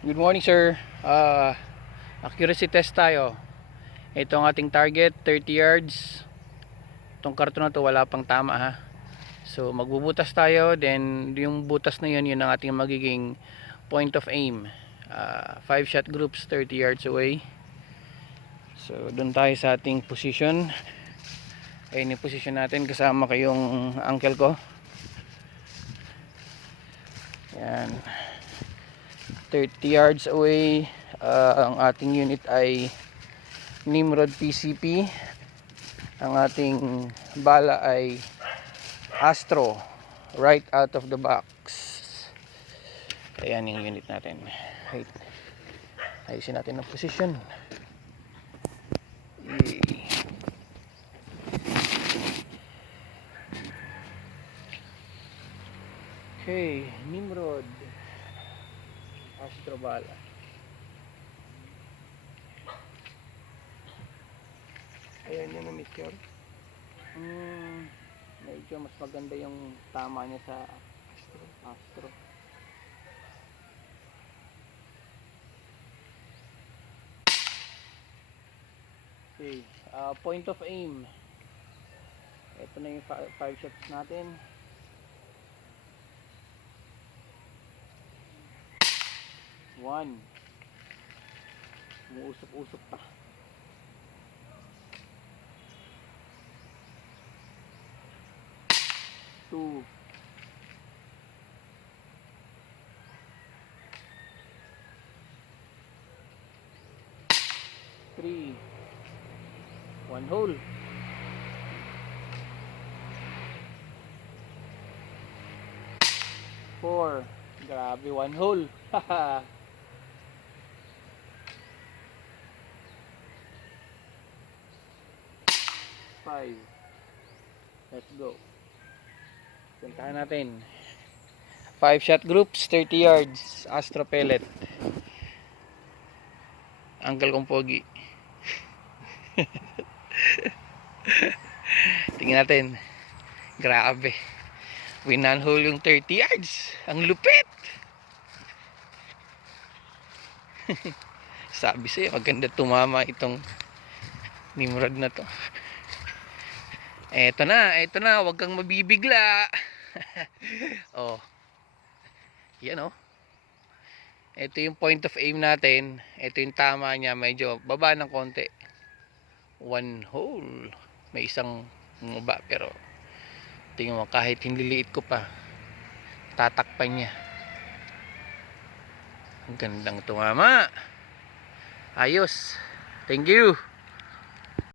Good morning, sir. Accuracy test tayo. Ito ang ating target, 30 yards. Itong karton na to wala pang tama ha. So magbubutas tayo, then yung butas na yun ang ating magiging point of aim. 5 shot groups, 30 yards away. So doon tayo sa ating position. Ayun yung position natin, kasama kayong uncle ko. Yan, 30 yards away. Ang ating unit ay Nimrod PCP. Ang ating bala ay Astro, right out of the box. Ayan yung unit natin. Wait, ayusin natin ang position. Okay, Nimrod Astro bala. Ayan yun ang picture. Medyo mas maganda yung tama niya sa Astro. Okay, point of aim. Ito na yung 5 shots natin. 1. Umuusok-usok pa. 2. 3. 1 hole. 4. Grabe, 1 hole. 5. Let's go. Puntahan natin. 5 shot groups, 30 yards, Astro pellet. Uncle kong pogi. Tingnan natin. Grabe. Winan hole yung 30 yards. Ang lupit. Sabi sa'yo, maganda tumama itong Nimrod na to. Eto na, wag kang mabibigla. Oh. Yan oh. Ito yung point of aim natin. Ito yung tama niya, medyo baba ng konti. 1 hole. May isang bumaba, pero tingnan mo, kahit hindi liit ko pa, tatakpan niya. Ang gandang tumama. Ayos. Thank you.